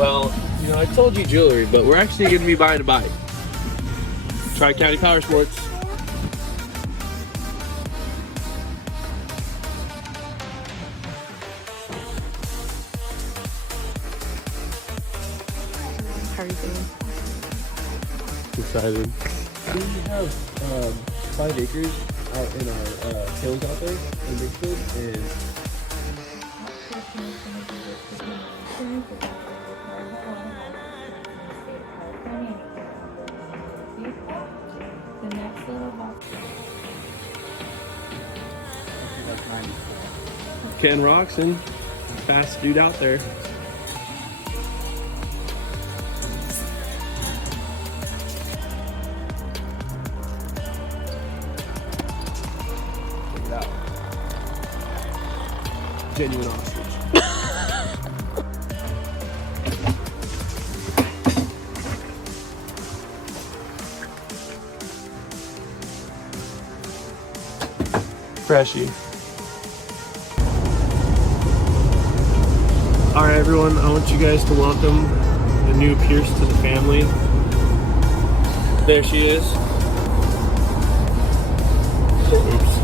Well, you know, I told you jewelry, but we're actually going to be buying a bike. Tri County Powersports. How are you feeling? Excited. We have 5 acres out in our hills out there in Richmond, and Ken Roxon, fast dude out there. Check it out. Genuine ostrich. Freshie. Alright everyone, I want you guys to welcome the new Pierce to the family. There she is. Oops.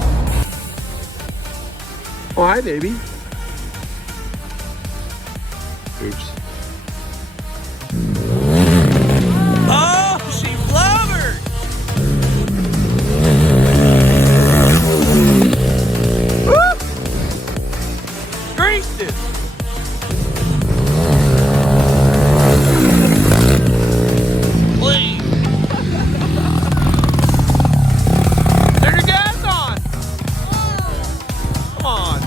Oh, hi baby. Oops. Oh, she blubbered! Woo! Greased it! Please! Turn your gas on! Come on!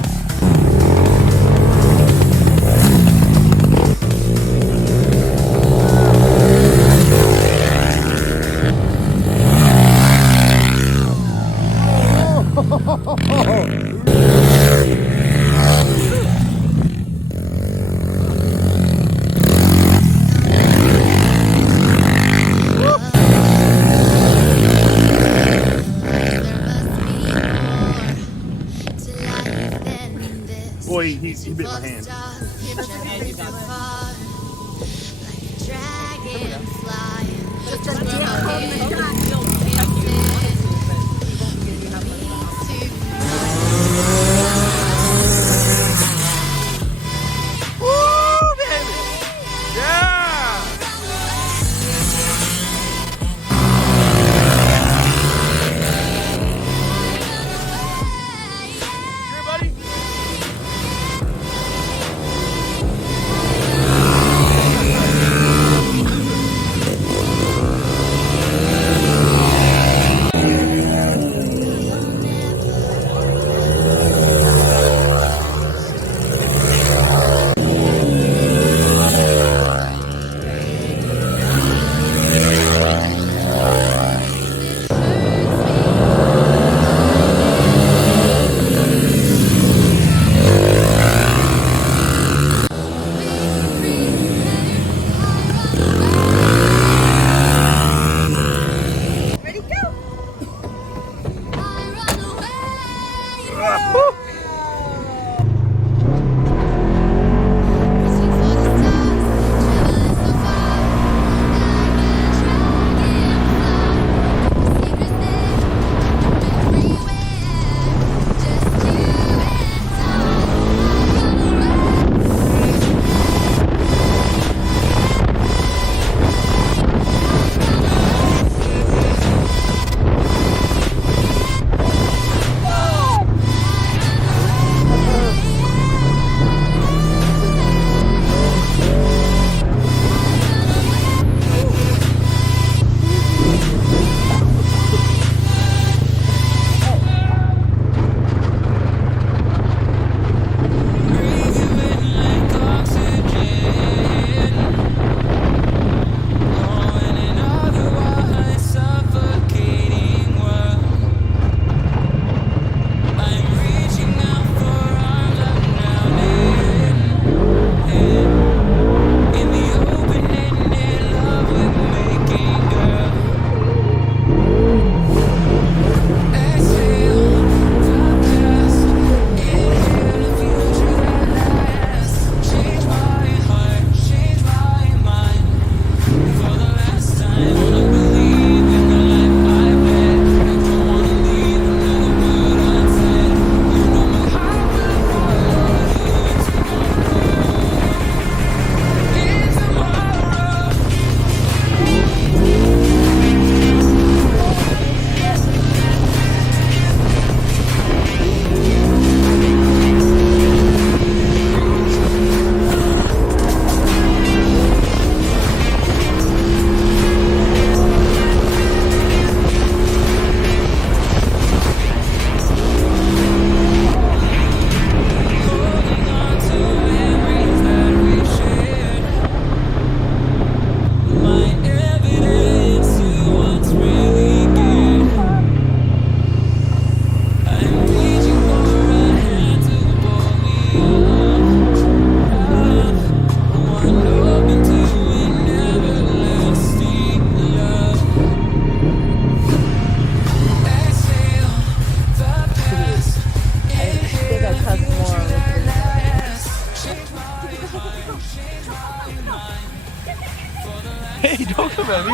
Boy, he bit my hand. Woo, baby! Yeah! Here, buddy. Hey, don't come at me.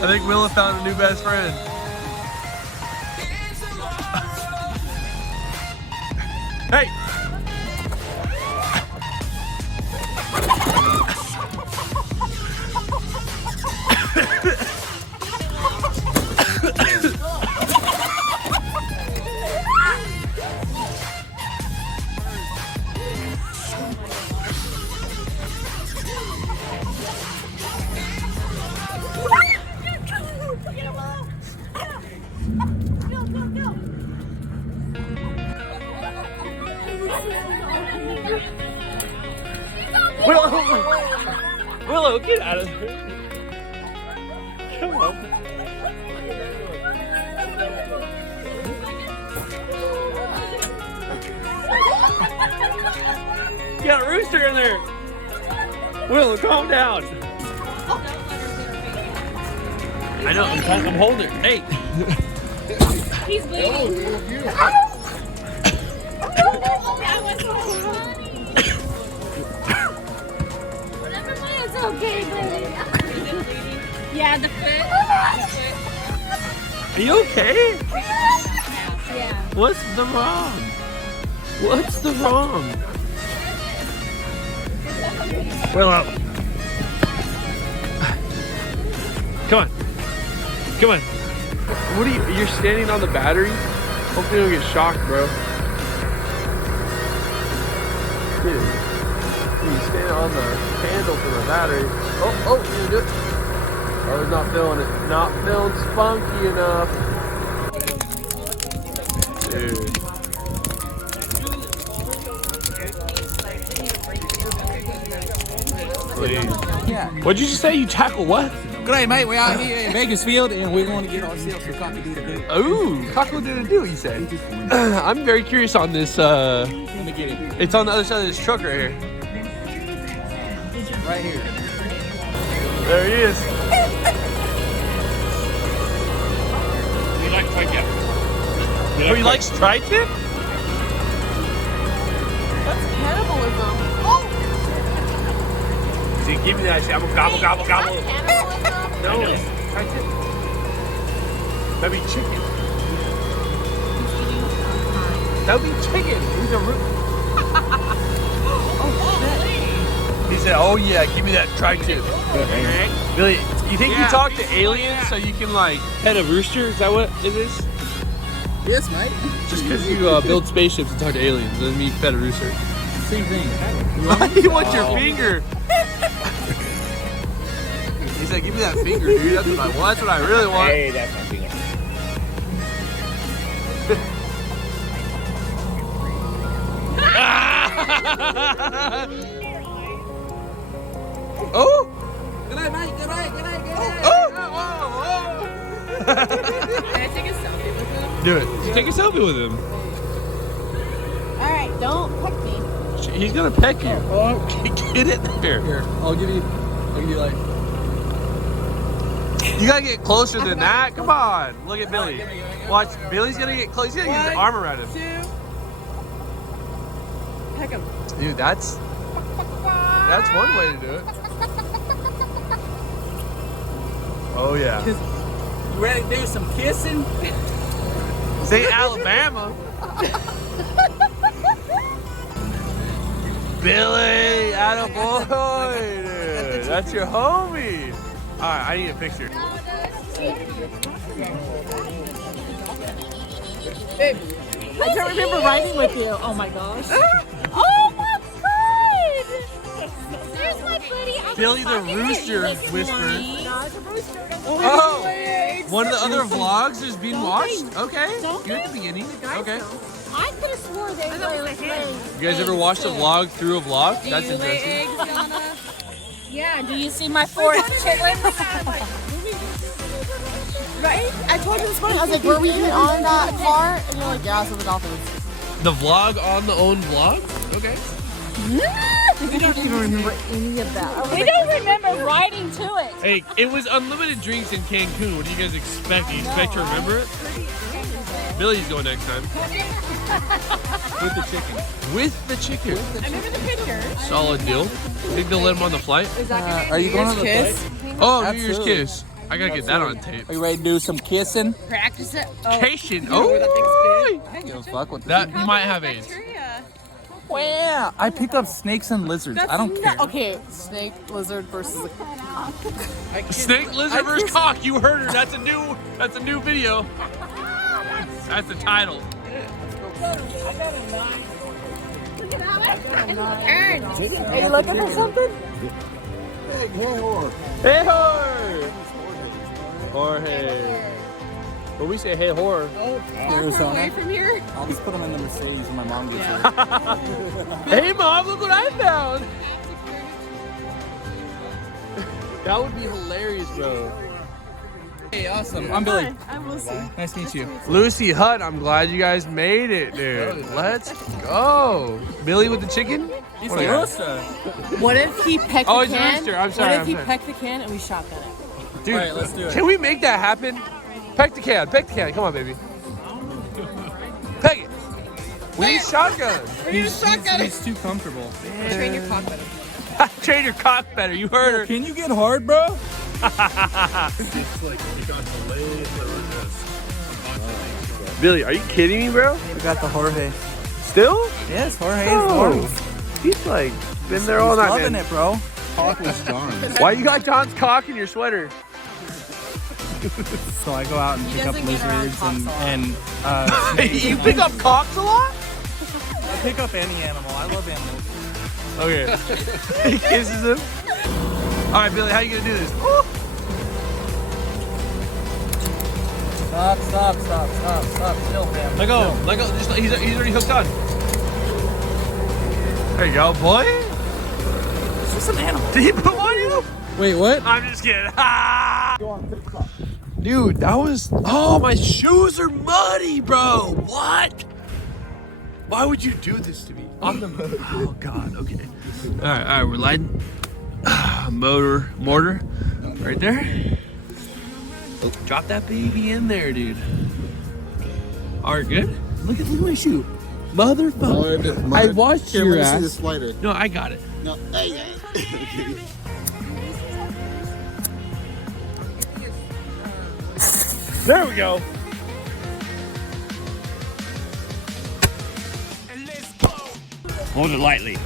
I think Willa found a new best friend. Hey! Willow, get out of there. Come on. You got a rooster in there. Willow, calm down. I know, I'm holding her. Hey. He's bleeding. That was so funny. Whatever way is okay, baby. Yeah, the foot. Are you okay? Yeah. What's the wrong? What's the wrong? Willow. Come on. Come on. What are you're standing on the battery? Hopefully you don't get shocked, bro. Dude. You're standing on the handle for the battery. Oh, you do it. Oh, he's not feeling it. Not feeling spunky enough. Dude. Please. Yeah. What'd you just say? You tackle what? Good day, mate. We're out here in Bakersfield and we're going to get ourselves some cock-a-doodle-doo. Ooh, cock-a-doodle-doo, you say? I'm very curious on this. Let me get it. It's on the other side of this truck right here. Right here. There he is. You like tri-tip? Oh, he likes tri-tip? That's cannibalism. See, give me that shit. I'm gonna gobble, gobble, gobble. Cannibalism? No, it's tri-tip. That'd be chicken. That would be chicken. He's a root. He said, oh yeah, give me that tri-tip. Billy, you think you talk to aliens so you can like pet a rooster? Is that what it is? Yes, mate. Just because you build spaceships and talk to aliens doesn't mean you pet a rooster. Same thing. He wants your finger. He said, give me that finger, dude. That's what I want. That's what I really want. Hey, that's my finger. Oh! Good night, mate. Good night. Good night. Good night. Oh! Can I take a selfie with him? Do it. Just take a selfie with him. Alright, don't peck me. He's gonna peck you. Oh, Get it there. here. I'll give you like. You gotta get closer than that. Come on. Look at Billy. Watch. Billy's gonna get close. He's gonna get his arm around him. Peck him. Dude, that's one way to do it. Oh yeah. You ready to do some kissing? Say Alabama. Billy, attaboy, dude. That's your homie. All right, I need a picture. I can't remember riding with you. Oh my gosh. Oh my god! There's my buddy. Billy the Rooster Whisperer. No, it's a rooster. Oh, one of the other vlogs is being watched? Okay, you're at the beginning. Okay. I could have swore they were legs. You guys ever watched a vlog through a vlog? That's interesting. Yeah, do you see my 4 chitlins? Right? I told you this morning, I was like, were we even on that car? And you're like, yeah, it's with the dolphins. The vlog on the own vlog? Okay. We don't even remember any of that. We don't remember riding to it. Hey, it was unlimited drinks in Cancun. What do you guys expect? Do you expect to remember it? Billy's going next time. With the chicken. With the chicken. I remember the picture. Solid deal. Think they'll let him on the flight? Is that gonna be Are you going on the Kiss? flight? Oh, New Absolutely. Year's kiss. I gotta get that on tape. Are you ready to do some kissing? Practice it. Oh. Cation. I Oh, think Give a fuck with that that. you might have AIDS. bacteria. Wow. I pick up snakes and lizards. I don't care. Okay, snake, lizard versus a cock. Snake, lizard versus cock. You heard her. That's a new video. That's the title. Aaron, are you looking for something? Hey, Jorge. Jorge. When we say hey, Jorge. Arizona. From here? I'll just put them in the Mercedes when my mom gets here. Hey, Mom, look what I found. That would be hilarious, bro. Hey, awesome. I'm Billy. I'm Lucy. Nice to meet you. Lucy Hutt, I'm glad you guys made it, dude. Let's go. Billy with the chicken? He's What a do you got? rooster. What if he pecked Oh, the it's a can? rooster. I'm sorry, What I'm if he sorry. pecked the can and we shotgun it? Dude, All right, let's do it. Can we make that happen? Peck the can. Peck the can. Come on, baby. Peck it. We need shotgun. He's too comfortable. Train your cock better. Train your cock better. You heard her. Can you get hard, bro? It's like you got delayed. There was Billy, are you kidding me, bro? We got the Jorge. Still? Yes, Jorge is Oh, warm. he's like been there all night, Loving man. it, bro. Talk was John. Why you got John's cock in your sweater? So I go out and pick up doesn't get around lizards cocks and snakes You and pick up cocks a lot? I pick up any animal. I love animals. Okay. He kisses him. All right, Billy, how you gonna do this? Stop. Still, fam. Let go. Let go. Just, he's already hooked on. There you go, boy. It's just an animal. Did he put on you? Wait, what? I'm just kidding. Dude, that was. Oh, my shoes are muddy, bro. What? Why would you do this to me? On the. Oh God. Okay. All right. We're lighting. Mortar, right there. Oh, drop that baby in there, dude. All right, good. Look at my shoe, motherfucker. I watched Here, your let me see ass. the slider. No, I got it. No. Hey. There we go. Hold it lightly.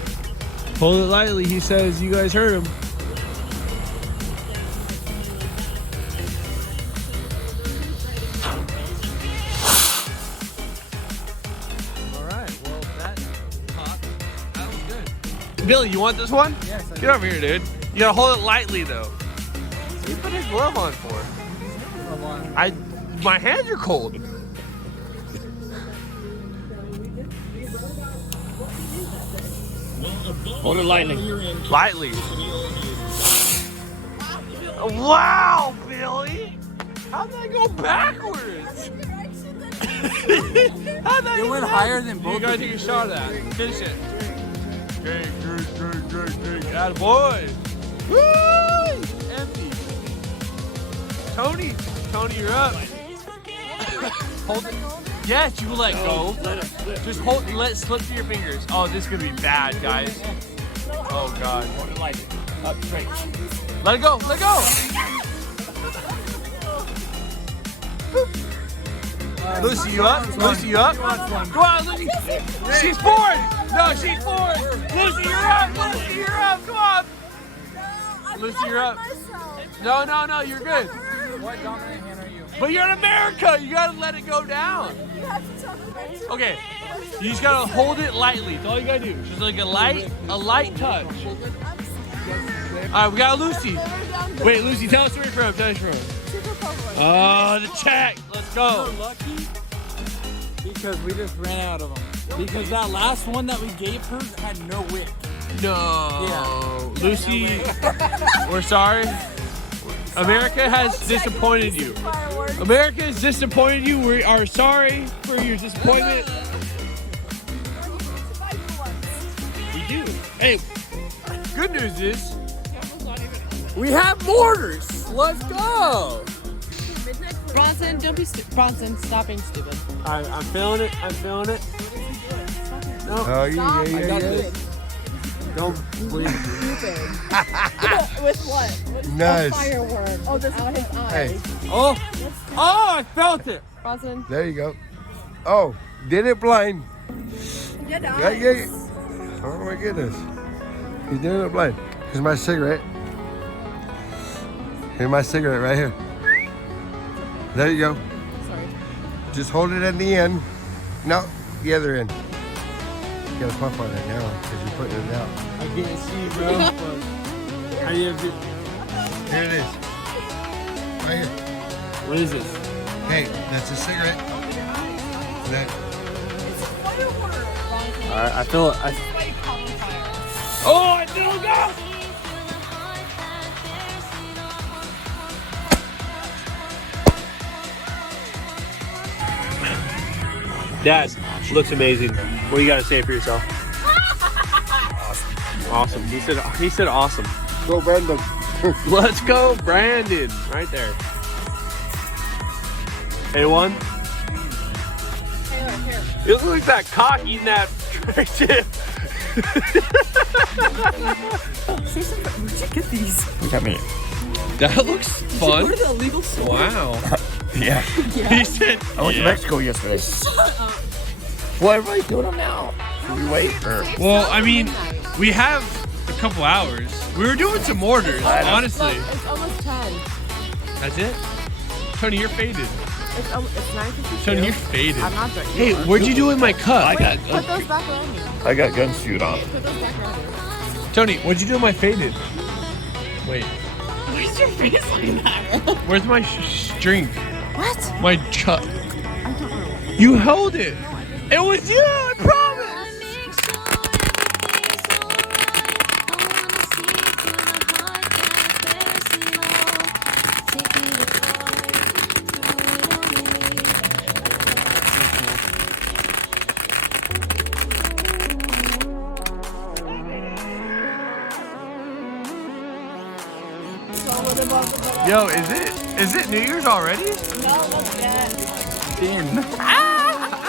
Hold it lightly. He says you guys heard him. All right. Well, that was good. Billy, you want this one? Yes, I Get over here, dude. You gotta hold it lightly, though. What you put his glove on for? My hands are cold. Hold it lightly. Lightly. Wow, Billy! How'd that go backwards? How'd that It go went backwards? higher than You both gotta of take you. a shot of that. Finish it. Drink. Attaboy. Woo! Empty. Tony, you're up. Hold it. Yes, you let go. Just hold. Let it slip through your fingers. Oh, this is gonna be bad, guys. Oh God. Hold it lightly. Up straight. Let it go. Let go. Lucy, you up? Lucy, you up? Go on, Lucy. She's forward. No, she's forward. Lucy, you're up. Lucy, you're up. Come on. Lucy, you're up. No, you're good. What dominant hand are you? But you're in America. You gotta let it go down. Okay. You just gotta hold it lightly. That's all you gotta do. Just like a light touch. All right, we got Lucy. Wait, Lucy, tell us where you're from. Tell us where you're from. Oh, the check. Let's go. Lucky because we just ran out of them. Because that last one that we gave her had no wick. No. Yeah. Lucy, we're sorry. America has disappointed you. America has disappointed you. We are sorry for your disappointment. We do. Hey, good news is we have mortars. Let's go. Bronson, don't be Bronson, stop being stupid. I'm feeling it. I'm feeling it. No. Oh, yeah. Don't bleed. With what? Nice. Firework. Oh, this out his eyes. Hey, Oh, I felt it. Roslyn. there you go. Oh, did it blind. Good Yeah, eyes. yeah. Oh my goodness. He's doing it blind. Here's my cigarette. Here's my cigarette right here. There you go. Sorry. Just hold it at the end. No, the other end. You gotta puff on it now because you're putting it out. I can't see, bro. But how do you have to? Here it is. Right here. What is this? Hey, that's a cigarette. That. I feel it. Oh, I still go. Dad, looks amazing. What do you got to say for yourself? Awesome. He said awesome. Go Brandon. Let's go, Brandon. Right there. A1. You look like that cock eating that chip. Where'd you get these? Look at me. That looks fun. Go to the illegal store. Wow. Yeah. He said, I went to Mexico yesterday. Well, everybody's doing them now. Should we wait? Or? well, I mean, we have a couple hours. We were doing some orders, honestly. It's almost 10. That's it? Tony, you're faded. It's 9:52. Tony, you're faded. I'm not drinking. Hey, what'd you do with my cup? I got Put those back around you. I got gun suit on. Put those back around you. Tony, what'd you do with my faded? Wait, Why's your face like that? where's my string? What? My chuck. I don't know. You held it. It was you, I promise. Yo, is it New Year's already? No, not yet.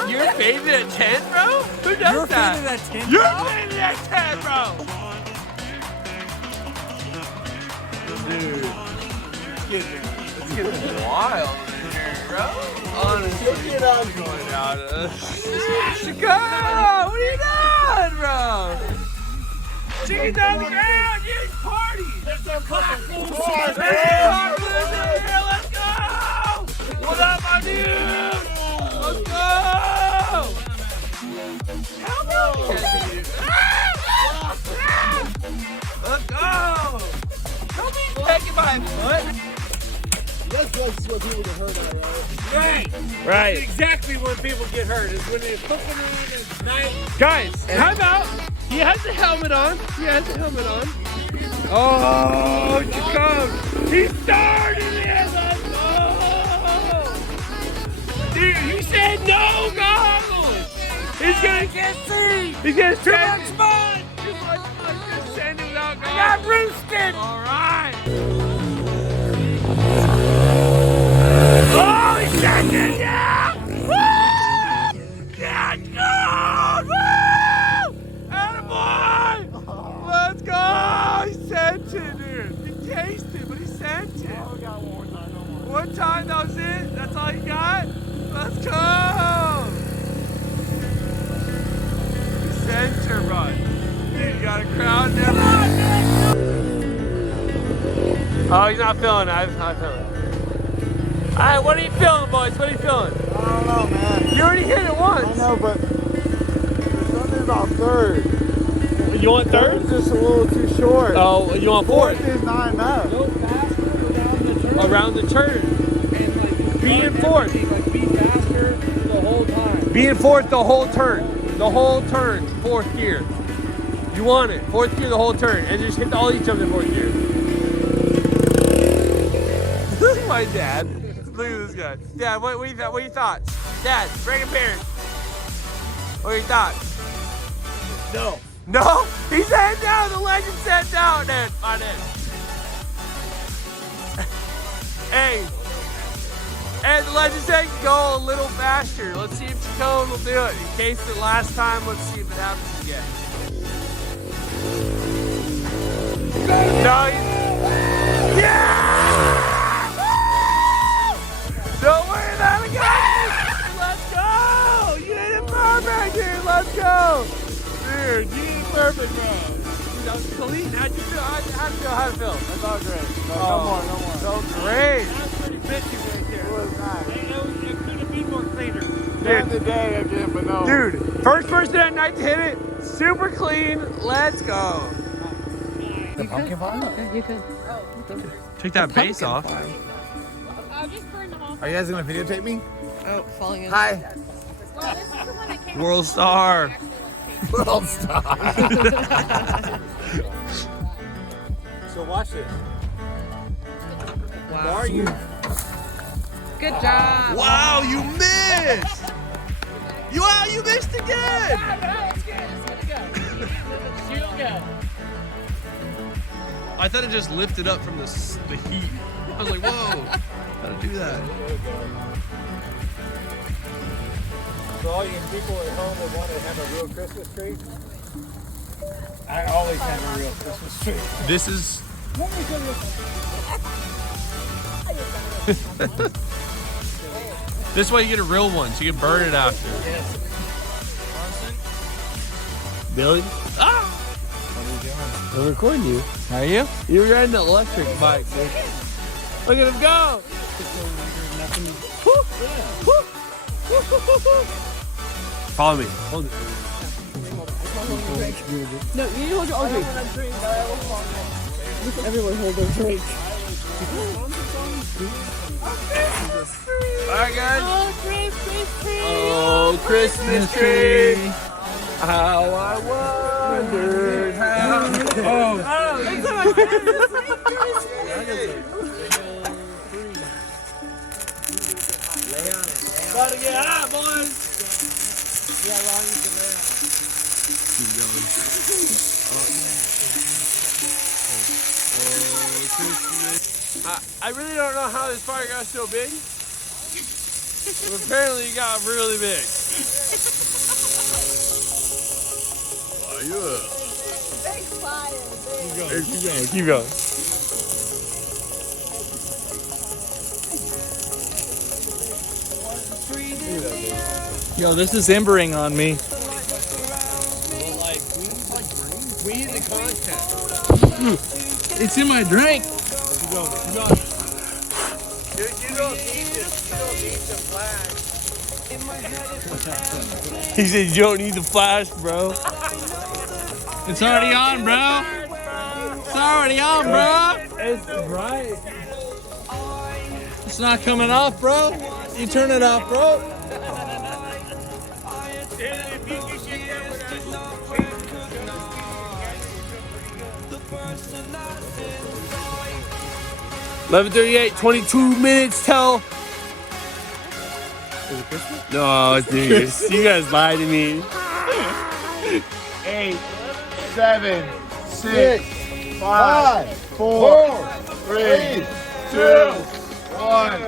You're faded at 10, bro? Who does You're that? faded at 10. You're faded at 10, bro. Dude, it's getting wild in here, bro. Honestly, I'm going out of Chicago. What are you doing, bro? Chicken's on the ground. Yes, party. Let's go, let's go. What up, my dude? Let's go. Help me. Let's go. Don't be taking my foot. That's what people get hurt at, right? Right. That's exactly when people get hurt. Is when they're cooking in at night. Guys, time out. He has the helmet on. Oh, Chicago. He started it. Let's go. Dude, you said no goggles. He's gonna get see. He's gonna too much fun. Too much fun. Just send him without goggles. I got roosted. All right. Oh, he sent it. Yeah. Woo! Yeah, good. Woo! Attaboy. Let's go. He sent it, dude. He tasted, but he sent it. Oh, we got one more time. No more. One time, that was it? That's all you got? Let's go! Center run. Dude, you got a crowd now. Oh, he's not feeling it. I'm not feeling it. Alright, what are you feeling, boys? What are you feeling? I don't know, man. You already hit it once. I know, but there's something about third. You want third? It's just a little too short. Oh, you want fourth? Fourth is not enough. Go faster Around the turn. and like Be in fourth. like be faster the whole time. Be in fourth the whole turn. The whole turn. Fourth gear. You want it. Fourth gear the whole turn. And just hit all each of them in fourth gear. This is my dad. Look at this guy. Dad, what are your thoughts? Dad, bring him here. What are your thoughts? No. No? He said no. The legend said no. Dad, on it. Hey. And the Legend Tank can go a little faster. Let's see if Chacon will do it. In case the last time, let's see if it happens again. No, yeah! Don't worry about it, guys. Let's go! You did it perfect, dude. Let's go! Dude, you did it perfect, bro. Dude, that was clean. How'd you feel? How'd you feel? How it feel? I felt great. No more. So great. That was pretty bitchy right there. It was nice. It could have been more cleaner. Dude, the day again, but no. dude, first person at night to hit it. Super clean. Let's go. The pumpkin farm? You could. Take that base off. I'll just burn them off. Are you guys gonna videotape me? Oh, falling in. Hi. Well, this is the one that came World star. World star. So watch this. Wow. Where are you? Good job. Wow, you missed. You missed again. I thought it just lifted up from the heat. I was like, whoa, how to do that? For all you people at home that want to have a real Christmas tree, I always have a real Christmas tree. This is. This way you get a real one, so you can burn it after. Billy? Ah! What are you doing? I'm recording you. Are you? You're riding an electric bike, dude. Look at him go! Follow me. Hold it. No, you hold your own drink. Everyone hold their drink. Alright, guys. Oh, Christmas tree. Oh, Christmas tree. How I wondered how. About to get hot, boys. Yeah, Ron, you can lay out. Keep going. I really don't know how this fire got so big. But apparently it got really big. Big fire, big. Keep going. Yo, this is embering on me. We need the content. It's in my drink. You don't need the flash. He said you don't need the flash, bro. It's already on, bro. It's already on, bro. it's bright. It's not coming off, bro. You turn it off, bro. 11:38, 22 minutes till. Is it Christmas? No, it's New Year's. You guys lied to me. 8, 7, 6, 5, 4, 3, 2, 1.